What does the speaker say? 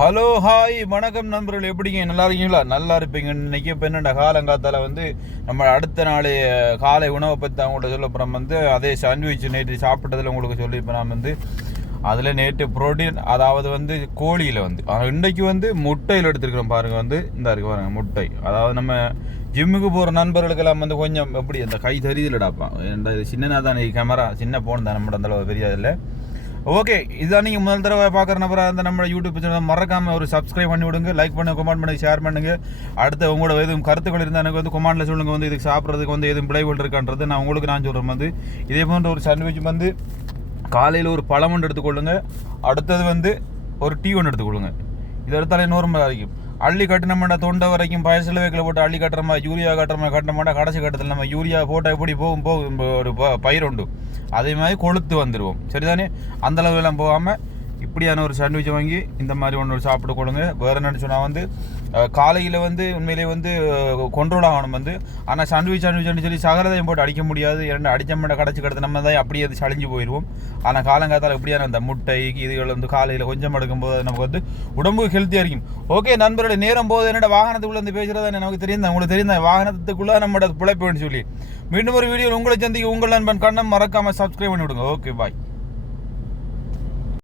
Hello hi வணக்கம் நண்பர்கள். எப்படிங்க? நல்லா இருக்கீங்களா? நல்லா இருப்பீங்க. இன்னைக்கு இப்போ என்னென்ன காலங்காத்தால வந்து நம்ம அடுத்த நாள் காலை உணவை பற்றி அவங்கள்ட்ட சொல்ல போகிறோம் வந்து அதே சாண்ட்விச் நேற்று சாப்பிட்டதில் உங்களுக்கு சொல்லியிருப்பேன் நான் வந்து. அதில் நேற்று ப்ரோட்டீன் அதாவது வந்து கோழியில் வந்து ஆனால் இன்றைக்கு வந்து முட்டையில் எடுத்துருக்கிறோம் பாருங்கள் வந்து இந்த இருக்கு பாருங்கள் முட்டை. அதாவது நம்ம ஜிம்முக்கு போகிற நண்பர்களுக்கெல்லாம் வந்து கொஞ்சம் எப்படி அந்த கை தெரியுதுலடாப்பா இந்த இது சின்னதாக தானே கேமரா சின்ன ஃபோன் தான். நம்மளோட அந்த அளவு பெரிய ஓகே இதான் நீங்கள் முதல் தடவை பார்க்குற நபராக இருந்தால் நம்ம யூடியூப் சேனல் மறக்காமல் ஒரு சப்ஸ்கிரைப் பண்ணி விடுங்க லைக் பண்ணுங்க கமெண்ட் பண்ணி ஷேர் பண்ணுங்க. அடுத்து உங்களோட எதுவும் கருத்துக்கள் இருந்தால் எனக்கு வந்து கமெண்ட்டில் சொல்லுங்கள் வந்து இதுக்கு சாப்பிட்றதுக்கு வந்து எதுவும் விளைவுகள் இருக்கான்றது நான் உங்களுக்கு நான் சொல்கிறேன் வந்து. இதே போன்ற ஒரு சாண்ட்விச் வந்து காலையில் ஒரு பழம் ஒன்று எடுத்துக்கொள்ளுங்க. அடுத்தது வந்து ஒரு டீ ஒன்று எடுத்துக்கொள்ளுங்க. இது எடுத்தாலே நோர்மலாக இருக்கும். அள்ளி கட்டினோம்னா தொண்டை வரைக்கும் பயசில் வைக்கல போட்டு அள்ளி கட்டுற மாதிரி யூரியா கட்டுற மாதிரி கட்டினோம்னா கடைசி கட்டத்தில் நம்ம யூரியா போட்டால் எப்படி போகும்? போகும். ஒரு பயிர் உண்டு. அதே மாதிரி கொளுத்து வந்துடுவோம் சரிதானே? அந்த அளவுலாம் போகாமல் இப்படியான ஒரு சாண்ட்விச் வாங்கி இந்த மாதிரி ஒன்று சாப்பிட கொடுங்க. வேறு என்னன்னு சொன்னால் வந்து காலையில் வந்து உண்மையிலேயே வந்து கொண்ட்ரோல் ஆகணும் வந்து. ஆனால் சாண்ட்விச் சாண்ட்விச்னு சொல்லி சகரதையும் போட்டு அடிக்க முடியாது. இரண்டு மட்டும் கடைச்சி கிடத்து நம்ம தான் அப்படியே அது சளிஞ்சு போயிடுவோம் ஆனால் காலங்காத்தால் இப்படியான அந்த முட்டை இதுகள் வந்து காலையில் கொஞ்சம் எடுக்கும்போது நமக்கு வந்து உடம்பு ஹெல்த்தியாக இருக்கும். ஓகே நண்பர்களே நேரம் போது என்னோட வாகனத்துக்குள்ளே வந்து பேசுகிறதா நமக்கு தெரியும் உங்களுக்கு தெரியும் வாகனத்துக்குள்ளே நம்மளோட பிழைப்புன்னு சொல்லி. மீண்டும் ஒரு வீடியோ உங்களை சந்திக்க உங்கள் நண்பன் கண்ணம் மறக்காமல் சப்ஸ்கிரைப் பண்ணி விடுங்க. Okay bye